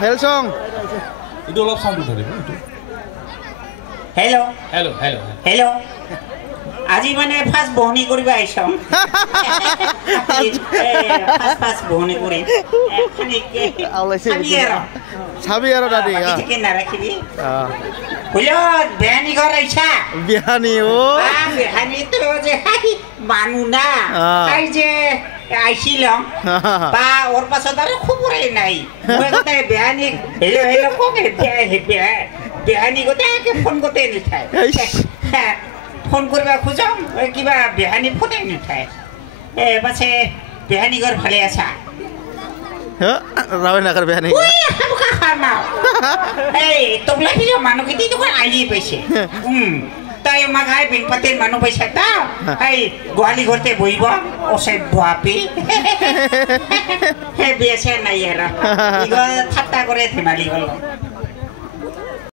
হেলচং এইটো অলপ চাউণ্ড ধৰিব এইটো হেল্ল' হেল্ল' হেল্ল' হেল্ল' আজি মানে ফাৰ্ষ্ট বহনি কৰিব আহিছোঁ ফাৰ্ষ্ট বহনি কৰি চাবি আৰু দাদি নাৰাখিবি বেহানি ঘৰ আহিছা বিহানী অ বেহানিটো যে মানুহ না তাই যে আইছিল বা ওর পাছত আৰু খবৰেই নাই মই গোটেই বেহানিক হেল্ল' হেল্ল' কওক বেহানি গোটেই ফোন গোটেই নুঠায় ফোন কৰিব খোজম কিবা বেহানি ফোনে নুঠায় পাছে বেহানি ঘৰ ভালে আছা ৰাৱে নাকাৰ বিহানী এই তোমলা কিয় মানুহকেইটি দেখোন আহি পাইছে তাই আমাক আই বেংপাতিৰ মানুহ পাইছে তা এই গোহালি ঘৰতে বহিব অচে ধোৱাপি সেই বেছে নাই আৰু ঠাট্টা কৰে ধেমালি গ'ল